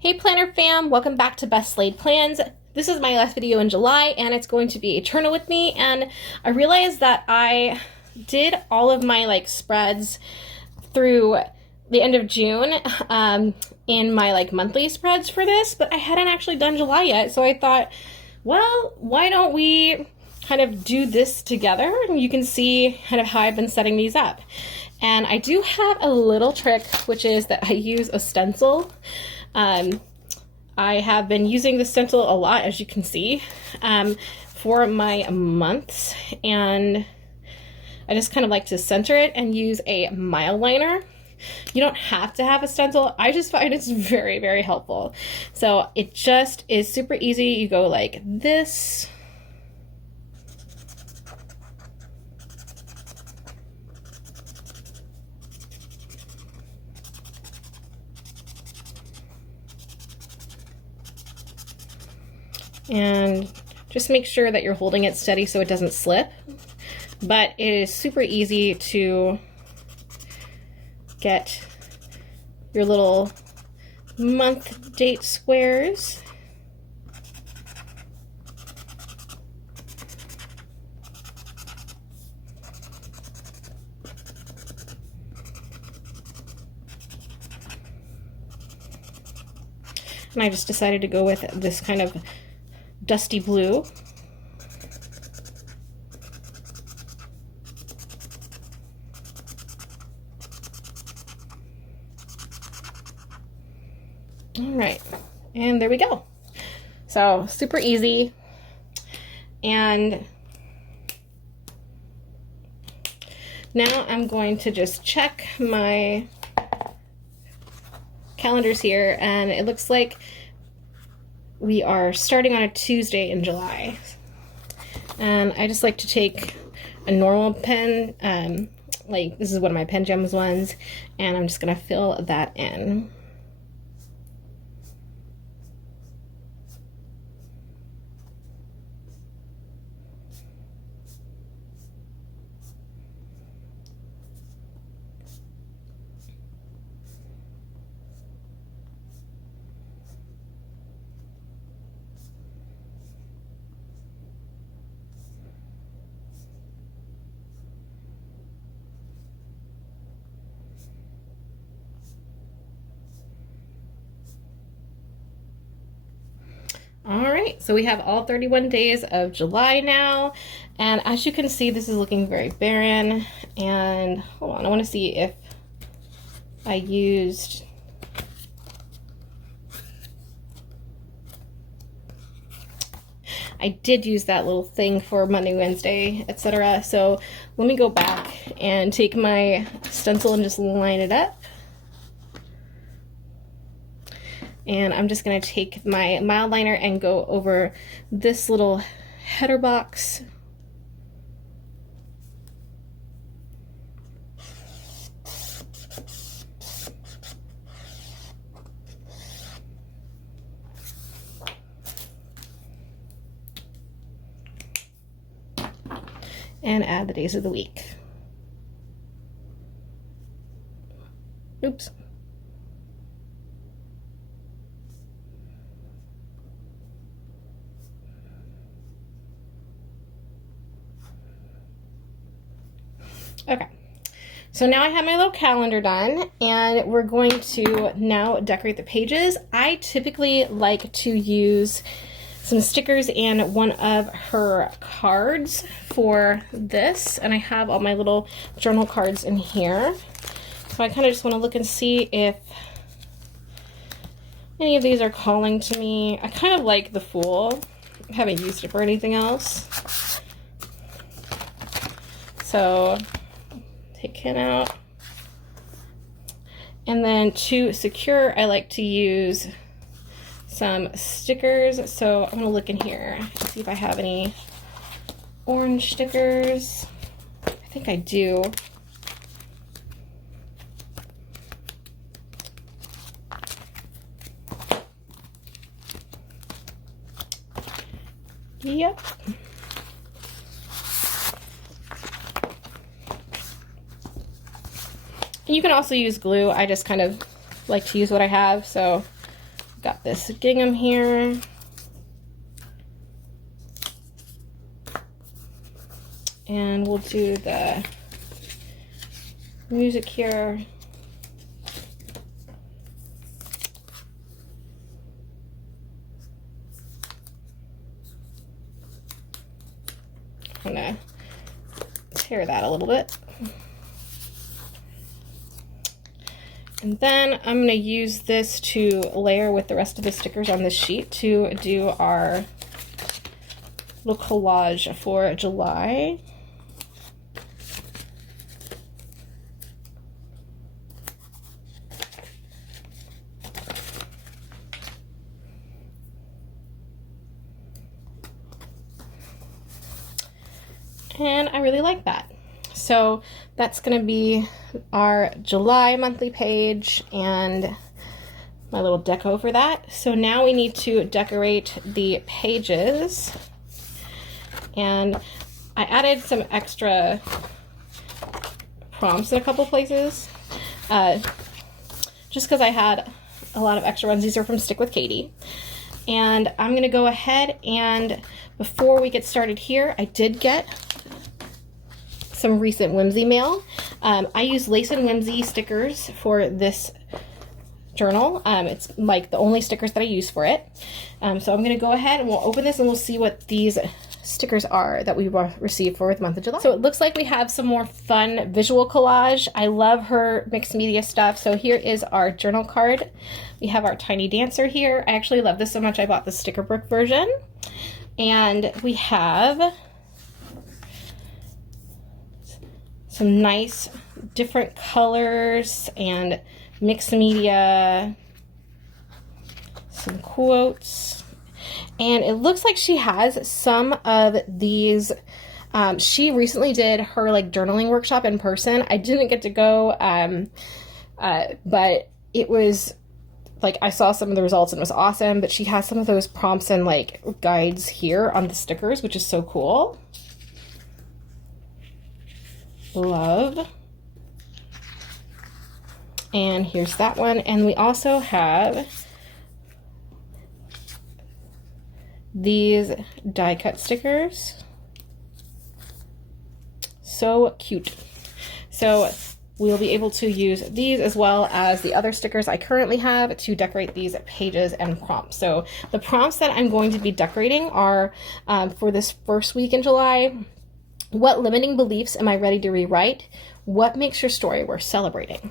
Hey planner fam, welcome back to Best Laid Plans. This is my last video in July and it's going to be Eternal with me, and I realized that I did all of my spreads through the end of June in my monthly spreads for this, but I hadn't actually done July yet, so I thought, well, why don't we kind of do this together and you can see kind of how I've been setting these up. And I do have a little trick, which is that I use a stencil. I have been using the stencil a lot, as you can see, for my months, and I just kind of like to center it and use a mile liner. You don't have to have a stencil. I just find it's very, very helpful. So it just is super easy. You go like this. And just make sure that you're holding it steady so it doesn't slip. But it is super easy to get your little month date squares. And I just decided to go with this kind of dusty blue. All right, and there we go. So super easy. And now I'm going to just check my calendars here, and it looks like we are starting on a Tuesday in July. And I just like to take a normal pen, this is one of my Pen Gems ones, and I'm just gonna fill that in. All right, so we have all 31 days of July now, and as you can see, this is looking very barren. And hold on, I want to see if I used I did use that little thing for Monday, Wednesday, etc. So let me go back and take my stencil and just line it up. And I'm just going to take my mile liner and go over this little header box. And add the days of the week. Oops. Okay, so now I have my little calendar done, and we're going to now decorate the pages. I typically like to use some stickers and one of her cards for this, and I have all my little journal cards in here. So I kind of just want to look and see if any of these are calling to me. I kind of like the Fool. I haven't used it for anything else. So take him out. And then to secure, I like to use some stickers. So I'm gonna look in here and see if I have any orange stickers. I think I do. Yep. And you can also use glue. I just kind of like to use what I have, so Got this gingham here. And we'll do the music here. I'm gonna tear that a little bit. And then I'm gonna use this to layer with the rest of the stickers on this sheet to do our little collage for July. And I really like that. So that's going to be our July monthly page and my little deco for that. So now we need to decorate the pages. And I added some extra prompts in a couple places, just because I had a lot of extra ones. These are from Stick with Katie. And I'm going to go ahead and, before we get started here, I did get some recent Whimsy mail. I use Lace and Whimsy stickers for this journal. It's like the only stickers that I use for it. So I'm going to go ahead and we'll open this and we'll see what these stickers are that we received for the month of July. So it looks like we have some more fun visual collage. I love her mixed media stuff. So here is our journal card. We have our tiny dancer here. I actually love this so much I bought the sticker book version. And we have some nice different colors and mixed media, some quotes, and it looks like she has some of these. She recently did her like journaling workshop in person. I didn't get to go, but it was like I saw some of the results and it was awesome. But she has some of those prompts and like guides here on the stickers, which is so cool. Love. And here's that one. And we also have these die cut stickers. So cute. So we'll be able to use these as well as the other stickers I currently have to decorate these pages and prompts. So the prompts that I'm going to be decorating are for this first week in July. What limiting beliefs am I ready to rewrite? What makes your story worth celebrating?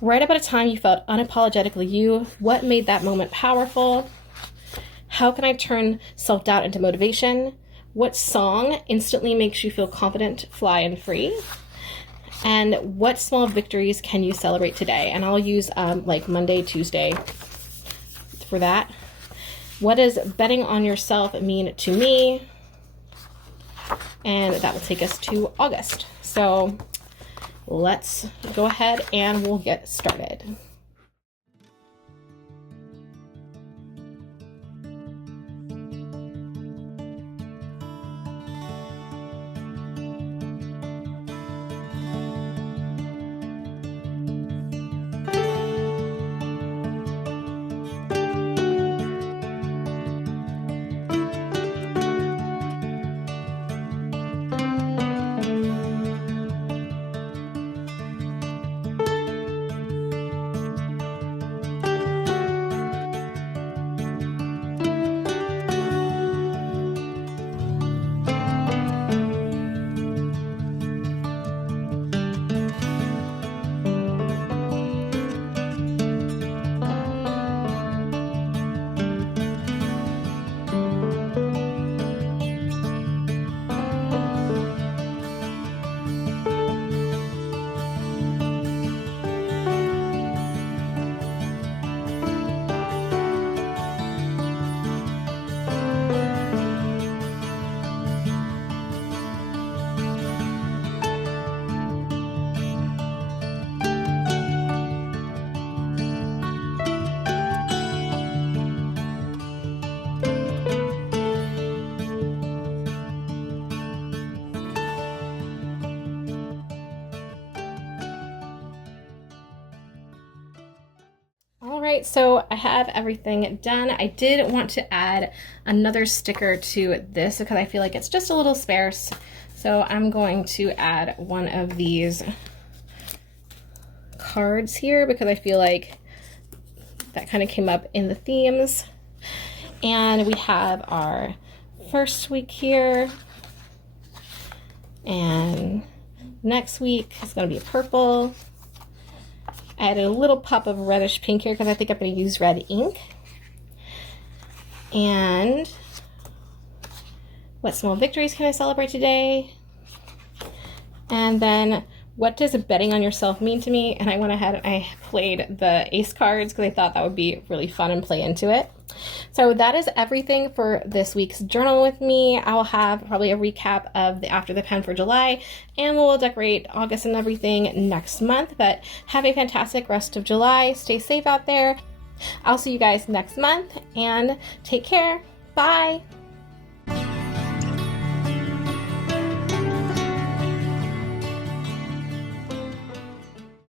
Write about a time you felt unapologetically you. What made that moment powerful? How can I turn self-doubt into motivation? What song instantly makes you feel confident, fly, and free? And what small victories can you celebrate today? And I'll use like Monday, Tuesday for that. What does betting on yourself mean to me? And that will take us to August. So let's go ahead and we'll get started. right, so I have everything done. I did want to add another sticker to this because I feel like it's just a little sparse. So I'm going to add one of these cards here because I feel like that kind of came up in the themes. And we have our first week here. And next week is going to be purple. I added a little pop of reddish pink here because I think I'm going to use red ink. And what small victories can I celebrate today? And then what does betting on yourself mean to me? And I went ahead and I played the ace cards because I thought that would be really fun and play into it. So that is everything for this week's journal with me. I will have probably a recap of the After the Pen for July, and we'll decorate August and everything next month. But have a fantastic rest of July. Stay safe out there. I'll see you guys next month, and take care. Bye.